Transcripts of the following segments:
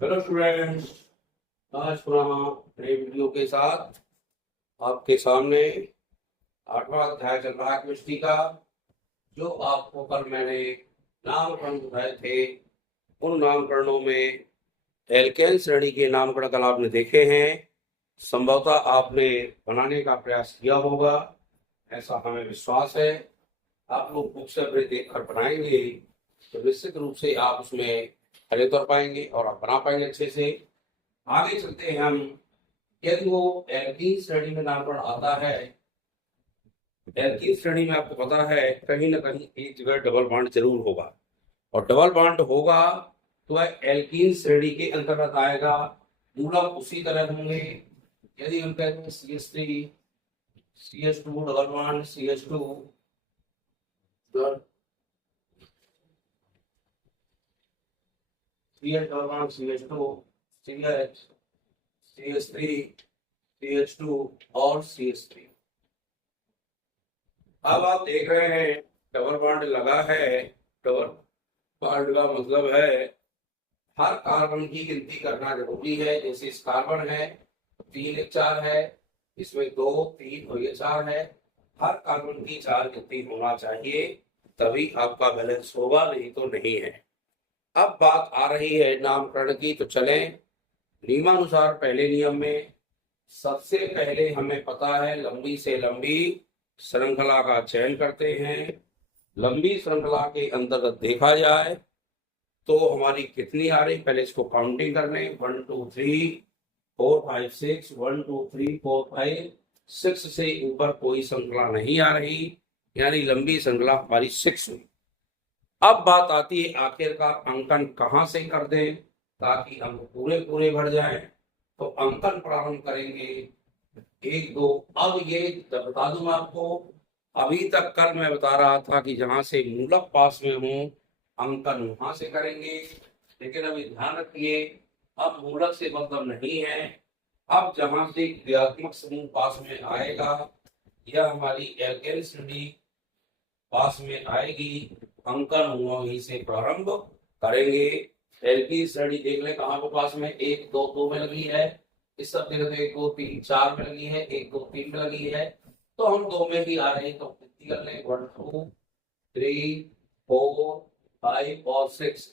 Hello students. आज पुनः नए वीडियो के साथ आपके सामने 8वां अध्याय चल रहा है केमिस्ट्री का। जो आपको कल मैंने नामकरण बताए थे, उन नामकरणों में एल्केन श्रेणी के नामकरण कल आपने देखे हैं। संभवतः आपने बनाने का प्रयास किया होगा, ऐसा हमें विश्वास है। आप लोग बुक से अपने देख कर बनाएंगे तो निश्चित रूप से आप उसमें खड़े उतर पाएंगे और आप बना पाएंगे अच्छे से। आगे चलते हैं हम। यदि वो एल्कीन श्रेणी में नामकरण आता है, एल्कीन श्रेणी में आपको पता है कहीं ना कहीं एक जगह डबल बॉन्ड जरूर होगा, और डबल बॉन्ड होगा तो वह एल्कीन श्रेणी के अंतर्गत आएगा। मूलक उसी तरह होंगे। यदि हम कहते हैं CH3 CH2 double bond CH2 CH double bond CH2 CH CH3 CH2 और CH3। अब आप देख रहे हैं डबल बॉन्ड लगा है। डबल बॉन्ड का मतलब है हर कार्बन की गिनती करना जरूरी है। जैसे इस कार्बन है 3 एक 4 है, इसमें 2 3 और ये 4 है। हर कार्बन की 4 गिनती होना चाहिए, तभी आपका बैलेंस होगा, नहीं तो नहीं है। अब बात आ रही है नामकरण की, तो चलें नियमानुसार। पहले नियम में सबसे पहले हमें पता है लंबी से लंबी श्रृंखला का चयन करते हैं। लंबी श्रृंखला के अंतर्गत देखा जाए तो हमारी कितनी आ रही, पहले इसको काउंटिंग कर लें। 1 2 3 4 5 6 1 2 3 4 5 6 से ऊपर कोई श्रृंखला नहीं आ रही, यानी लंबी श्रृंखला हमारी 6 हुई। अब बात आती है आखिरकार अंकन कहाँ से कर दें ताकि अंक पूरे पूरे भर जाएं। तो अंकन प्रारंभ करेंगे 1 2। अब ये बता दूं आपको, अभी तक कल मैं बता रहा था कि जहां से मूलक पास में हूं अंकन वहां से करेंगे, लेकिन अभी ध्यान रखिए अब मूलक से मतलब नहीं है। अब जहां से क्रियात्मक समूह पास में आएगा, यह हमारी एल्केन श्रेणी पास में आएगी, अंकन वहीं से प्रारंभ करेंगे। एल्कीन श्रेणी देख ले कहाँ पर पास में, 1 2 2 में लगी है। इस सब जगह तो 1 2 3 4 में लगी है, 1 2 3 में लगी है, तो हम 2 में ही आ रहे हैं। तो कितनी कर लें, 1 2 3 4 5 और 6।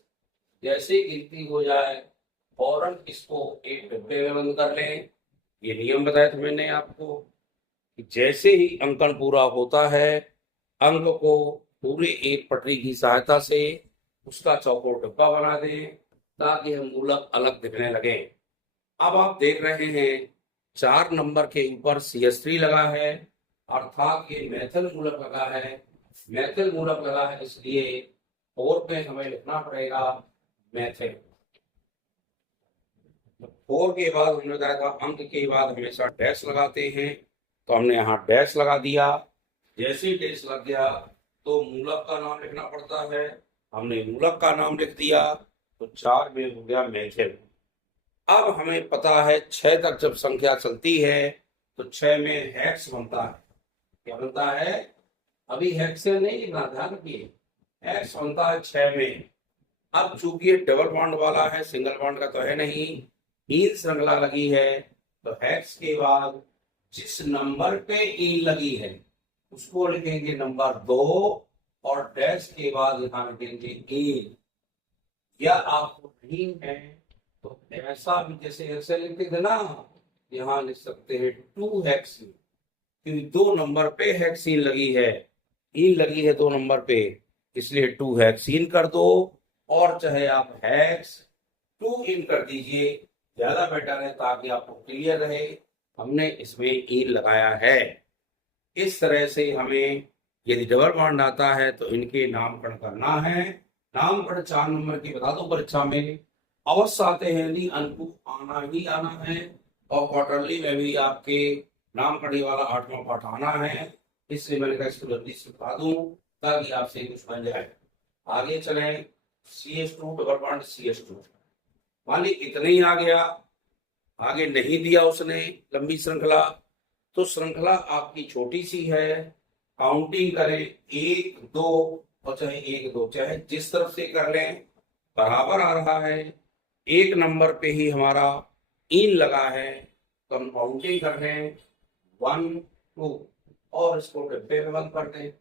जैसे ही गिनती हो जाए फौरन इसको एक डिब्बे में बंद कर लें। ये नियम बताया था मैंने आपको कि जैसे ही अंकन पूरा होता है अंक को पूरे एक पटरी की सहायता से उसका चौकोर डिब्बा बना दें ताकि हम मूलक अलग दिखने लगे। अब आप देख रहे हैं 4 नंबर के ऊपर CH3 लगा है, अर्थात ये मैथिल मूलक लगा है। मैथिल मूलक लगा है इसलिए 4 पे हमें लिखना पड़ेगा मैथिल। 4 के बाद हमने बताया था अंक के बाद हमेशा डैश लगाते हैं, तो हमने यहाँ डैश लगा दिया। जैसे ही डैश लग गया तो मूलक का नाम लिखना पड़ता है, हमने मूलक का नाम लिख दिया, तो 4 में हो गया मैथिल। अब हमें पता है 6 तक जब संख्या चलती है तो 6 में हेक्स बनता है। क्या बनता है, अभी हेक्स से नहीं लिखना, ध्यान रखिए, हेक्स बनता है 6 में। अब चूंकि ये डबल बॉन्ड वाला है, सिंगल बॉन्ड का तो है नहीं, 3 श्रृंखला लगी है, तो हेक्स के बाद जिस नंबर पे ईन लगी है उसको लिखेंगे नंबर 2, और डैश के बाद यहाँ लिखेंगे ईन। या आपको नहीं है तो ऐसा भी जैसे ऐसे लिखते थे ना, यहाँ लिख सकते हैं 2 हेक्सीन, क्योंकि 2 नंबर पे हेक्सीन लगी है, ईन लगी है 2 नंबर पे, इसलिए 2 हेक्सीन कर दो, और चाहे आप हेक्स 2 इन कर दीजिए, ज्यादा बेटर है ताकि आपको क्लियर रहे हमने इसमें ईन लगाया है। इस तरह से हमें यदि डबल बॉन्ड आता है तो इनके नामकरण करना है। नामकरण 4 नंबर की बता दो परीक्षा में अवश्य आते हैं, यदि अंक आना ही आना है, और क्वार्टरली में भी आपके नामकरण वाला 8वां पाठ आना है। इसलिए मैंने कहा इसको जल्दी से बता दूं ताकि आपसे कुछ बन जाए। आगे चले, CH2 डबल बॉन्ड CH2, मान ली इतना ही आ गया, आगे नहीं दिया उसने लंबी श्रृंखला, तो श्रृंखला आपकी छोटी सी है, काउंटिंग करें 1 2, और चाहे 1 2 चाहे जिस तरफ से कर लें बराबर आ रहा है। एक नंबर पे ही हमारा इन लगा है, तो हम काउंटिंग कर रहे हैं 1 2 और इसको डिब्बे में बंद कर दें।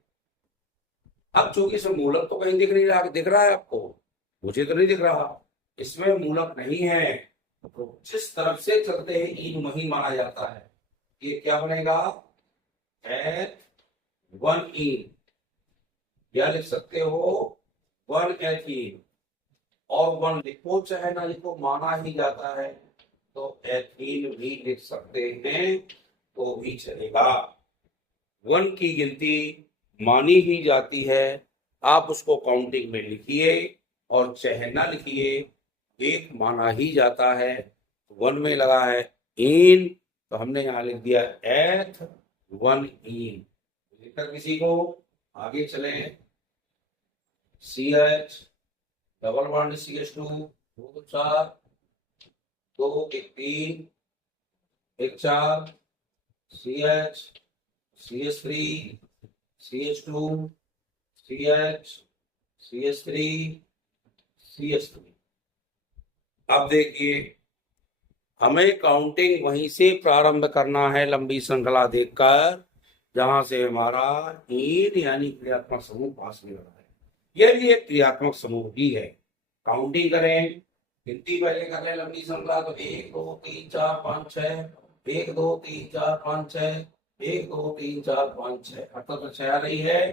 अब चूंकि इसमें मूलक तो कहीं दिख रहा है आपको, मुझे तो नहीं दिख रहा, इसमें मूलक नहीं है, तो जिस तरफ से चलते हैं इन वही माना जाता है। ये क्या बनेगा, एथ 1 इन, या लिख सकते हो 1 एथीन, और 1 लिखो चाहे ना लिखो माना ही जाता है, तो एथीन भी लिख सकते हैं तो भी चलेगा। 1 की गिनती मानी ही जाती है, आप उसको काउंटिंग में लिखिए और चाहे ना लिखिए, एक माना ही जाता है। 1 में लगा है इन, तो हमने यहां लिख दिया एथ 1 इन। लिखकर किसी को आगे चले, CH double bond CH2 2 4 2 1 3 1 4 CH CH3 CH2 CH CH3 CH3। अब देखिए, हमें काउंटिंग वहीं से प्रारंभ करना है लंबी श्रृंखला देखकर जहां से हमारा इन यानी क्रियात्मक समूह पास में लगा है। यह भी एक क्रियात्मक समूह ही है। काउंटिंग करें, गिनती पहले कर रहे लंबी श्रृंखला, तो 1 2 3 4 5 6 1 2 3 4 5 6 1 2 3 4 5 6, अर्थात तो 6 आ रही है,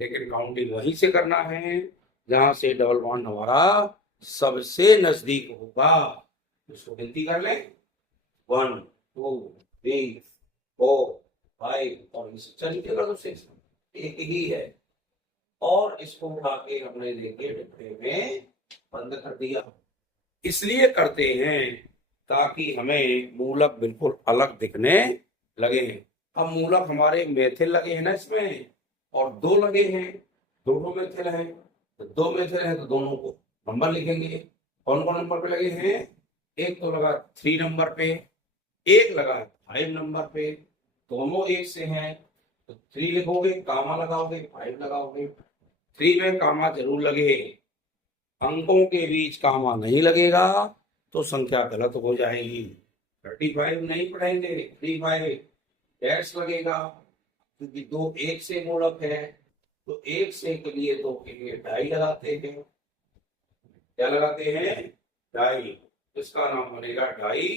लेकिन काउंटिंग वहीं से करना है जहां से डबल बॉन्ड हमारा सबसे नजदीक होगा। इसको गिनती कर लें 1 2 3 4 5 और इसे चलिए कर दो 6, एक ही है, और इसको उठा के हमने देखिए डिब्बे में बंद कर दिया। इसलिए करते हैं ताकि हमें मूलक बिल्कुल अलग दिखने लगे। अब मूलक हमारे मेथिल लगे हैं ना इसमें, और 2 लगे हैं, दोनों मेथिल हैं, तो 2 मेथिल हैं तो दोनों को नंबर लिखेंगे। कौन कौन नंबर पे लगे हैं, एक तो लगा 3 नंबर पे, एक लगा 5 नंबर पे, दोनों एक से हैं, तो 3 लिखोगे, कामा लगाओगे, 5 लगाओगे। 3 में कामा जरूर लगे, अंकों के बीच कामा नहीं लगेगा तो संख्या गलत हो जाएगी। 35 नहीं पढ़ेंगे, 35 डैश लगेगा, क्योंकि 2 एक से मूलक है, तो 1 से के लिए 2 के लिए डाई लगाते हैं। क्या लगाते हैं, डाई, इसका नाम बनेगा डाई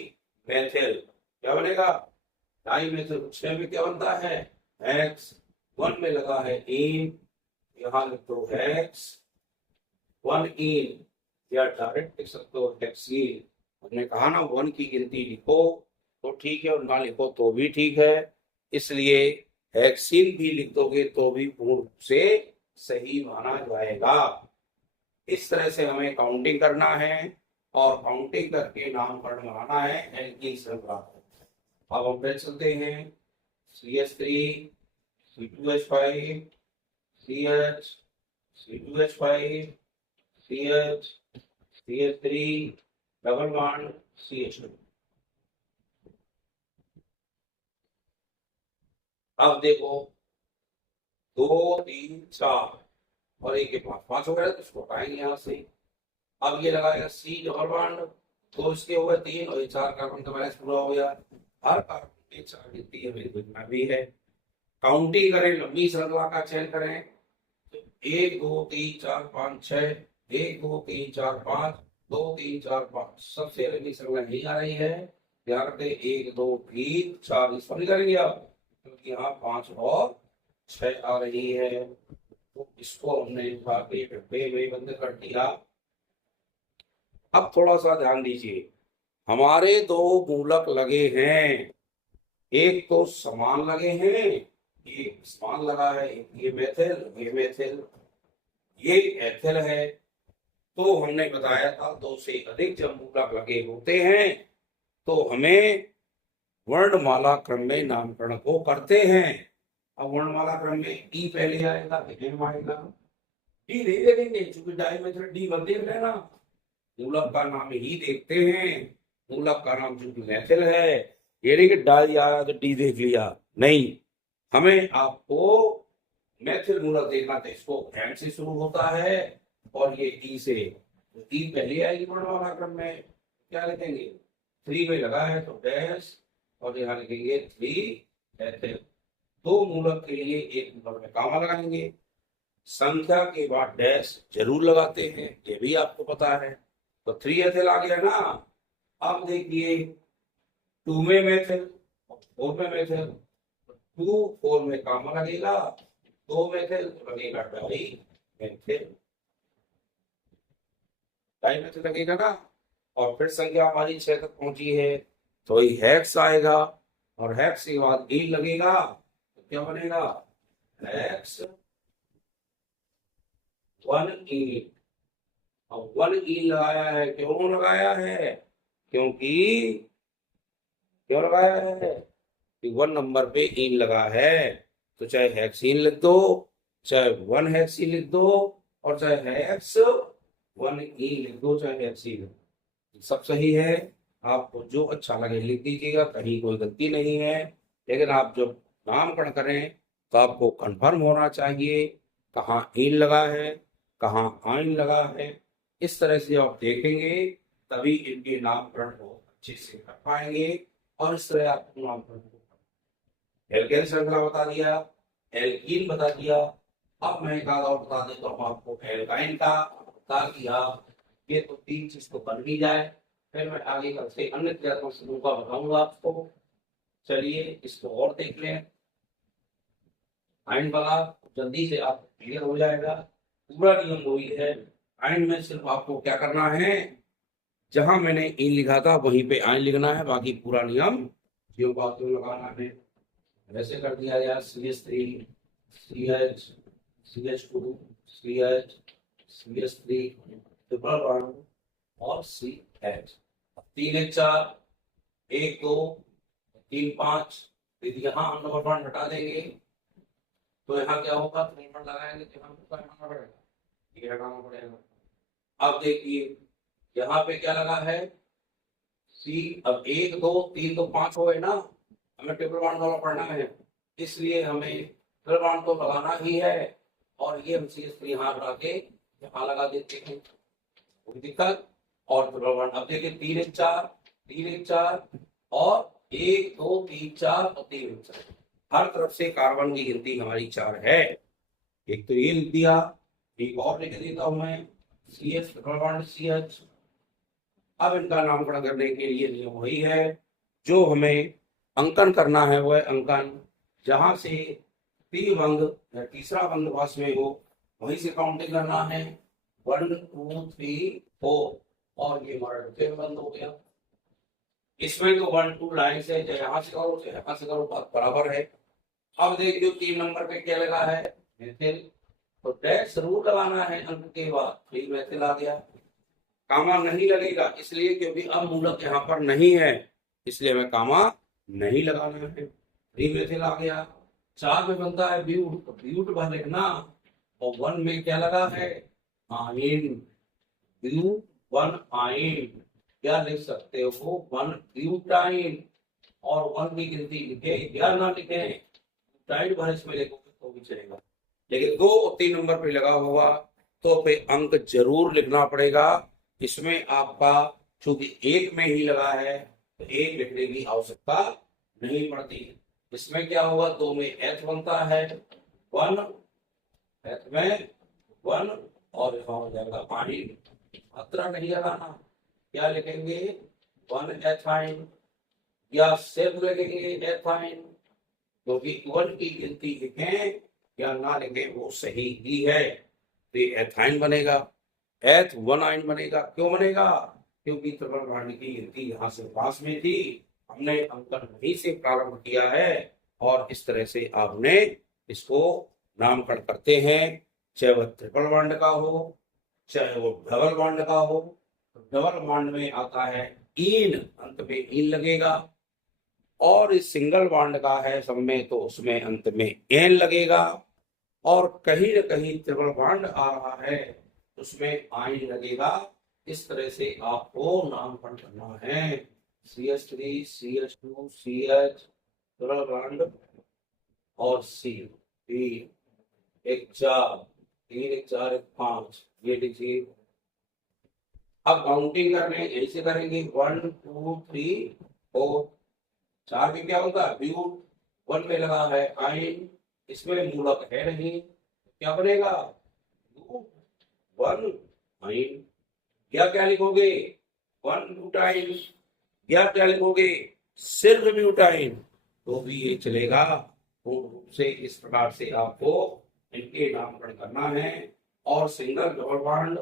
मेथिल। क्या बनेगा, डाई मेथिल। 6 में क्या बनता है, एक्स, 1 में लगा है इन, यहाँ लिख दो हेक्स 1 इन, या डायरेक्ट लिख सकते हो हेक्सीन। हमने कहा ना 1 की गिनती लिखो तो ठीक है और ना लिखो तो भी ठीक है, इसलिए हेक्सीन भी लिख दोगे तो भी पूर्ण रूप से सही माना जाएगा। इस तरह से हमें काउंटिंग करना है और काउंटिंग करके नामकरण बनाना है एल्कीन श्रृंखला। अब हम फिर चलते हैं CH3 C2H5 CH C2H5 CH CH3 double bond CH2। अब देखो 2 3 4 और एक के पास 5 हो गया, तो इसको हटाएंगे यहाँ से। अब ये लगाएगा C डबल बॉन्ड, तो इसके हो गए 3 और ये 4 कार्बन का बैलेंस पूरा हो गया। हर कार्बन में 4 गिनती है भी है। काउंटिंग करें, लंबी श्रृंखला का चयन करें, 1 2 3 4 5 6 1 2 3 4 5 2 3 4 5, सबसे लंबी श्रृंखला नहीं आ रही है, ध्यान रखें 1 2 3 4 इस पर निकालेंगे आप, क्योंकि यहाँ 5 और 6 आ रही है, तो इसको हमने उठा के डिब्बे में बंद कर दिया। अब थोड़ा सा ध्यान दीजिए, हमारे 2 मूलक लगे हैं, एक तो समान लगे हैं, एक समान लगा है, ये मेथिल ये एथिल है। तो हमने बताया था 2 से अधिक जब मूलक लगे होते हैं तो हमें वर्णमाला क्रम में नामकरण को करते हैं। अब वर्णमाला क्रम में ई पहले आएगा, एम आएगा, डी नहीं देखेंगे क्योंकि डाई मेथड डी मत देख लेना, मूलक का नाम ही देखते हैं। मूलक का नाम चूंकि मेथिल है, ये नहीं कि डाई आया तो डी देख लिया, नहीं, हमें आपको मेथिल मूलक देखना था। इसको एम से शुरू होता है और ये ई से, तो ई पहले आएगी वर्णमाला क्रम में, क्या लिखेंगे, 3 में लगा है तो डैश, और यहाँ लिखेंगे 3 एथिल। 2 मूलक के लिए 1 नंबर में कामा लगाएंगे। संख्या के बाद डैश जरूर लगाते हैं, ये भी आपको पता है। तो 3 एथिल आ गया ना। अब देखिए 2 में मेथिल और 4 में मेथिल। 2 4 में कामा लगेगा, 2 मेथिल तो लगेगा डाई मेथिल, डाई मेथिल लगेगा ना। और फिर संख्या हमारी 6 तक पहुंची है तो ये हेक्स आएगा, और हेक्स के बाद ई लगेगा तो क्या बनेगा, हेक्स 1 ई। अब 1 ई लगाया है, क्यों लगाया है, क्योंकि क्यों लगाया है कि 1 नंबर पे इन लगा है। तो चाहे हेक्सीन लिख दो, चाहे 1 हेक्सीन लिख दो, और चाहे हेक्स 1 ई लिख दो, चाहे हेक्सीन, सब सही है। आपको जो अच्छा लगे लिख दीजिएगा, कहीं कोई गलती नहीं है। लेकिन आप जब नामकरण करें तो आपको कंफर्म होना चाहिए कहाँ इन लगा है, कहाँ आइन लगा है। इस तरह से आप देखेंगे तभी इनके नामकरण को अच्छे से कर पाएंगे। और इस तरह आपको नामकरण को एल्केन श्रृंखला बता दिया, एल्कीन बता दिया। अब मैं एक आधा और बता देता हूँ आपको एल्काइन का, ताकि आप ये तो 3 चीज तो बन ही जाए। फिर मैं आगे कल से अन्य क्रियात्मक समूह का बताऊंगा आपको। चलिए इसको और देख लें। आयन वाला जल्दी से आप क्लियर हो जाएगा, पूरा नियम वही है। आयन में सिर्फ आपको क्या करना है, जहां मैंने इन लिखा था वहीं पे आयन लिखना है, बाकी पूरा नियम जो बात लगाना है वैसे कर दिया गया। CH3 CH CH2 CH CH3 triple bond और CH। 3 1 4 1 2 3 5, यदि यहाँ हम डबल बॉन्ड हटा देंगे तो यहाँ क्या होगा, ट्रिपल बॉन्ड लगाएंगे तो यहाँ पर हटाना पड़ेगा, ये हटाना पड़ेगा। अब देखिए यहाँ पे क्या लगा है, सी। अब 1 2 3 तो 5 हो गए ना, हमें ट्रिपल बॉन्ड वाला पढ़ना है, इसलिए हमें ट्रिपल बॉन्ड तो लगाना ही है। और ये हम CH3 यहाँ हटा के यहाँ लगा देते हैं, कोई दिक्कत। और ट्रिपल बॉन्ड अब देखिए 3 1 4 3 1 4 और 1 2 3 4 और 3 1 4, हर तरफ से कार्बन की गिनती हमारी 4 है। एक तो ये लिख दिया, एक और लिख देता हूं मैं, CH ट्रिपल बॉन्ड CH। अब इनका नामकरण करने के लिए नियम वही है, जो हमें अंकन करना है वह अंकन जहां से त्रिभंग या तीसरा बंद पास में हो वहीं से काउंटिंग करना है। 1 2 3 4, और ये हमारा द्वितीय बंद हो गया। इसमें तो 1 2 लाइन से चाहे यहाँ से करो चाहे यहाँ से करो, बात बराबर है। अब देख लो 3 नंबर पे क्या लगा है, मेथिल, तो डैश जरूर लगाना है अंक के बाद। 3 मेथिल आ गया, कामा नहीं लगेगा इसलिए क्योंकि अब मूलक यहाँ पर नहीं है, इसलिए हमें कामा नहीं लगाना है। 3 मेथिल आ गया। 4 में बनता है ब्यूट, तो ब्यूट भर लिखना। और 1 में क्या लगा है, आयन, ब्यू 1 आयन, क्या लिख सकते हो 1 ब्यूटाइन। और 1 की गिनती लिखे या ना लिखे, ब्यूटाइन भर इसमें लिखोगे तो भी चलेगा, लेकिन 2 और 3 नंबर पे लगा हुआ तो पे अंक जरूर लिखना पड़ेगा। इसमें आपका चूंकि 1 में ही लगा है तो 1 लिखने की आवश्यकता नहीं पड़ती। इसमें क्या होगा, 2 में एच बनता है 1, एच में 1, और यहाँ हो जाएगा पानी, मात्रा नहीं लगाना, क्या लिखेंगे 1 एथाइन, या सिर्फ लिखेंगे एथाइन, क्योंकि 1 की गिनती लिखें या ना लिखें वो सही ही है। तो ये एथाइन बनेगा, एथ 1 आइन बनेगा। क्यों बनेगा, क्योंकि ट्रिपल बॉन्ड की गिनती यहाँ से पास में थी, हमने अंकन वहीं से प्रारंभ किया है, और इस तरह से आपने इसको नामकरण करते हैं। चाहे वह ट्रिपल बॉन्ड का हो चाहे वो डबल बॉन्ड का हो। डबल बॉन्ड में आता है इन, अंत में इन लगेगा, और इस सिंगल बॉन्ड का है सब में तो उसमें अंत में एन लगेगा। और कहीं न कहीं ट्रिपल बॉन्ड आ रहा है उसमें आइन लगेगा। इस तरह से आपको नामकरण करना है। CH3 CH2 CH triple bond और C, 3 1 4 3 1 4 1 5, ये लिखिए। अब काउंटिंग करने ऐसे करेंगे 1 2 3 4, 4 में क्या होगा ब्यूट, 1 में लगा है आइन, इसमें मूलक है नहीं, क्या बनेगा ब्यूट 1 आइन। क्या क्या लिखोगे 1 ब्यूटाइन, क्या क्या लिखोगे सिर्फ ब्यूटाइन, तो भी ये चलेगा। पूर्ण रूप से इस प्रकार से आपको इनके नामकरण करना है। और सिंगल डबल बॉन्ड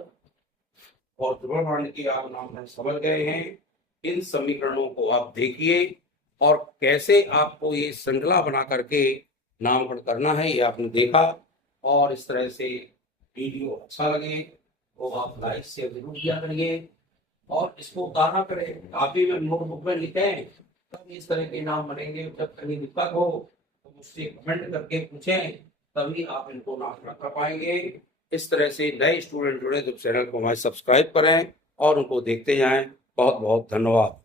और डबल बॉन्ड के आप नामकरण समझ गए हैं। इन समीकरणों को आप देखिए और कैसे आपको ये श्रृंखला बना करके नामकरण करना है ये आपने देखा। और इस तरह से वीडियो अच्छा लगे तो आप लाइक शेयर जरूर किया करिए और इसको उतारना करें, काफी में नोटबुक में लिखें, तब इस तरह के नाम बनेंगे। जब कहीं दिक्कत हो तो मुझसे कमेंट करके पूछें, तभी आप इनको नाम कर पाएंगे। इस तरह से नए स्टूडेंट जुड़े तो चैनल को हमारे सब्सक्राइब करें और उनको देखते जाएं। बहुत बहुत धन्यवाद।